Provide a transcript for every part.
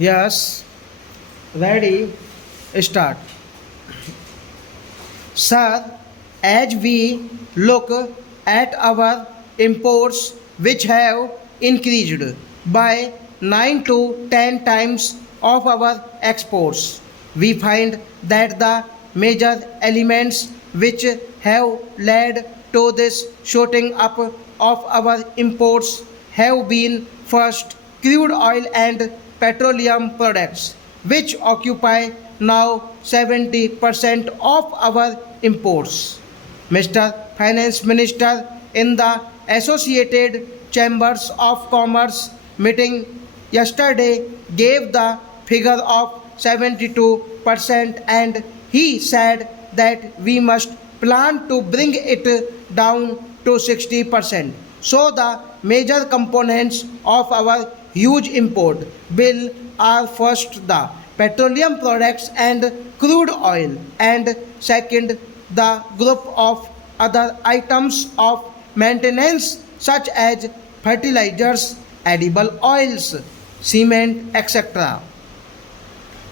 Yes, ready, start. Sir, as we look at our imports, which have increased by 9 to 10 times of our exports, we find that the major elements which have led to this shooting up of our imports have been first crude oil and petroleum products, which occupy now 70% of our imports. Mr. Finance Minister in the Associated Chambers of Commerce meeting yesterday gave the figure of 72% and he said that we must plan to bring it down to 60%. So the major components of our huge import bill are first the petroleum products and crude oil, and second the group of other items of maintenance such as fertilizers, edible oils, cement, etc.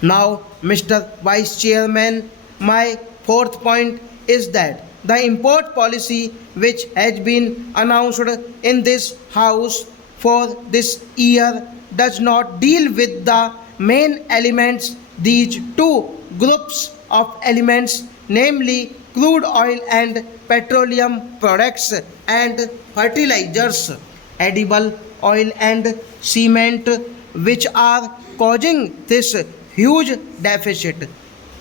Now, Mr. Vice Chairman, my fourth point is that the import policy which has been announced in this House for this year does not deal with the main elements, these two groups of elements, namely crude oil and petroleum products and fertilizers, edible oil and cement, which are causing this huge deficit.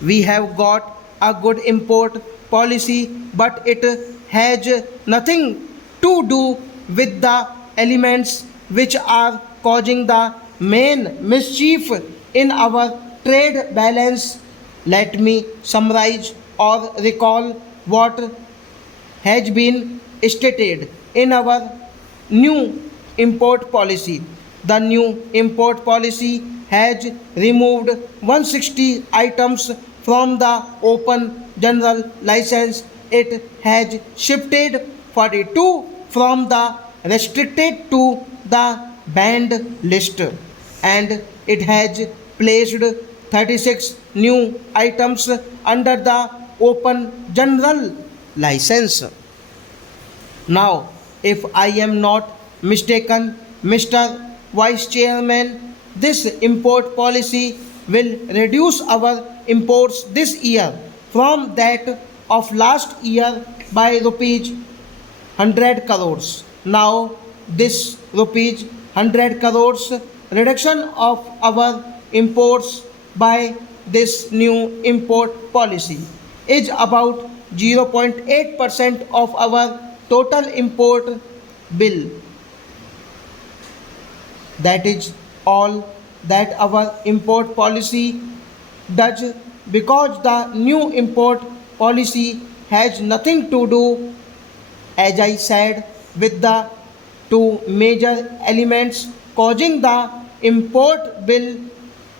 We have got a good import policy, but it has nothing to do with the elements which are causing the main mischief in our trade balance. Let me summarize or recall what has been stated in our new import policy. The new import policy has removed 160 items from the open general license. It has shifted 42 from the restricted to the banned list, and it has placed 36 new items under the open general license. Now, if I am not mistaken, Mr. Vice Chairman, this import policy will reduce our imports this year from that of last year by rupees 100 crores. Now, this rupees 100 crores reduction of our imports by this new import policy is about 0.8% of our total import bill. That is all that our import policy does, because the new import policy has nothing to do, as I said, with the two major elements causing the import bill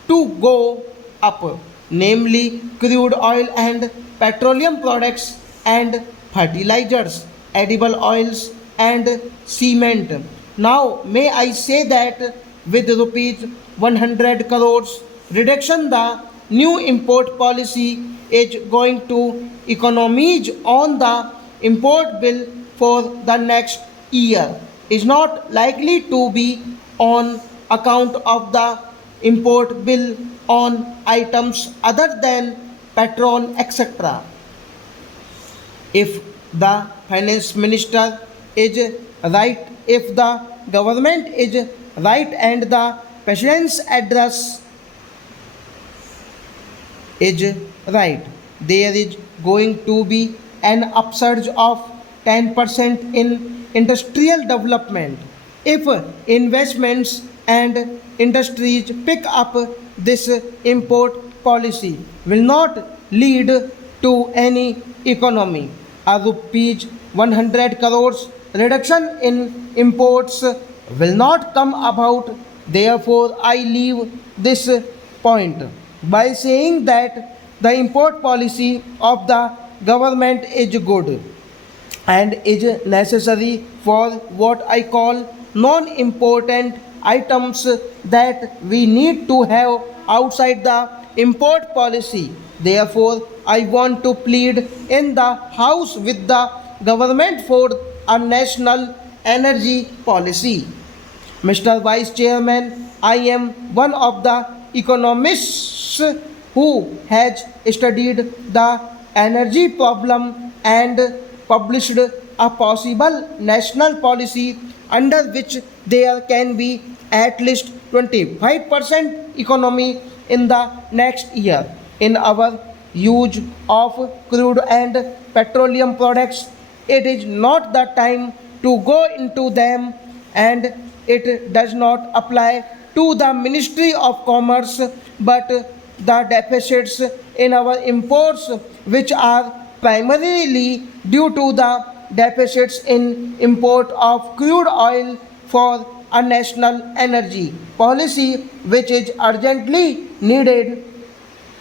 to go up, namely crude oil and petroleum products and fertilizers, edible oils and cement. Now, may I say that with rupees 100 crores reduction, the new import policy is going to economize on the import bill for the next year, is not likely to be on account of the import bill on items other than petrol, etc. If the finance minister is right, if the government is right, and the president's address is right, there is going to be an upsurge of 10% in industrial development. If investments and industries pick up, this import policy will not lead to any economy. A rupees 100 crores reduction in imports will not come about. Therefore, I leave this point by saying that the import policy of the government is good and is necessary for what I call non important items that we need to have outside the import policy. Therefore, I want to plead in the House with the government for a national energy policy. Mr. Vice Chairman, I am one of the economists who has studied the energy problem and published a possible national policy under which there can be at least 25% economy in the next year. In our use of crude and petroleum products, it is not the time to go into them, and it does not apply to the Ministry of Commerce, but the deficits in our imports, which are primarily due to the deficits in import of crude oil, for a national energy policy which is urgently needed.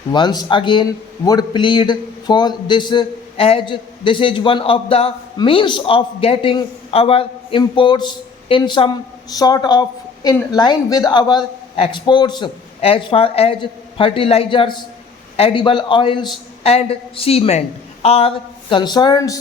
Once again would plead for this, as this is one of the means of getting our imports in some sort of in line with our exports as far as fertilizers, edible oils and cement are concerned.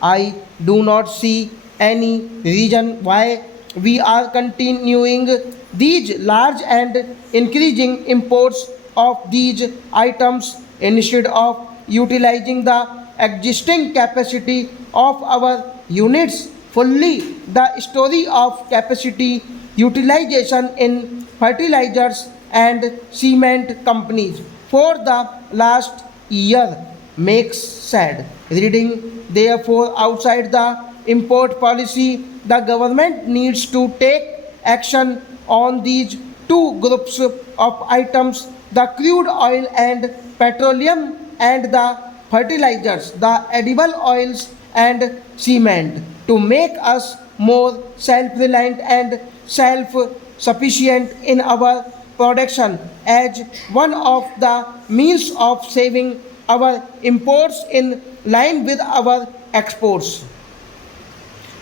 I do not see any reason why we are continuing these large and increasing imports of these items instead of utilizing the existing capacity of our units fully. The story of capacity utilization in fertilizers and cement companies for the last year makes sad reading. Therefore, outside the import policy, the government needs to take action on these two groups of items, the crude oil and petroleum, and the fertilizers, the edible oils and cement, to make us more self-reliant and self-sufficient in our production as one of the means of saving our imports in line with our exports.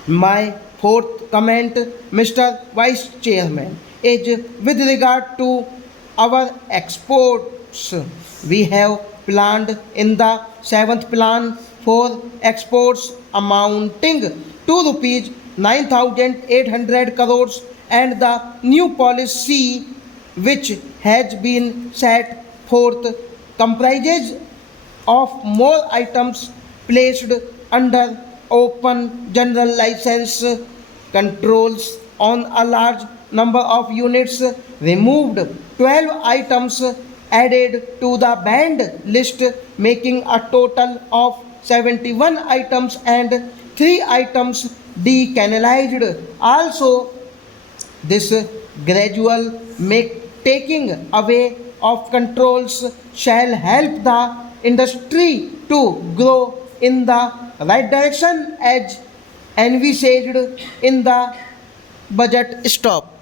My fourth comment, Mr. Vice Chairman, is with regard to our exports. We have planned in the seventh plan for exports amounting to rupees 9,800 crores, and the new policy which has been set forth comprises of more items placed under open general license, controls on a large number of units, removed 12 items, added to the banned list, making a total of 71 items, and 3 items decanalized. Also, this gradual taking away of controls shall help the industry to grow in the right direction as envisaged in the budget. Stop.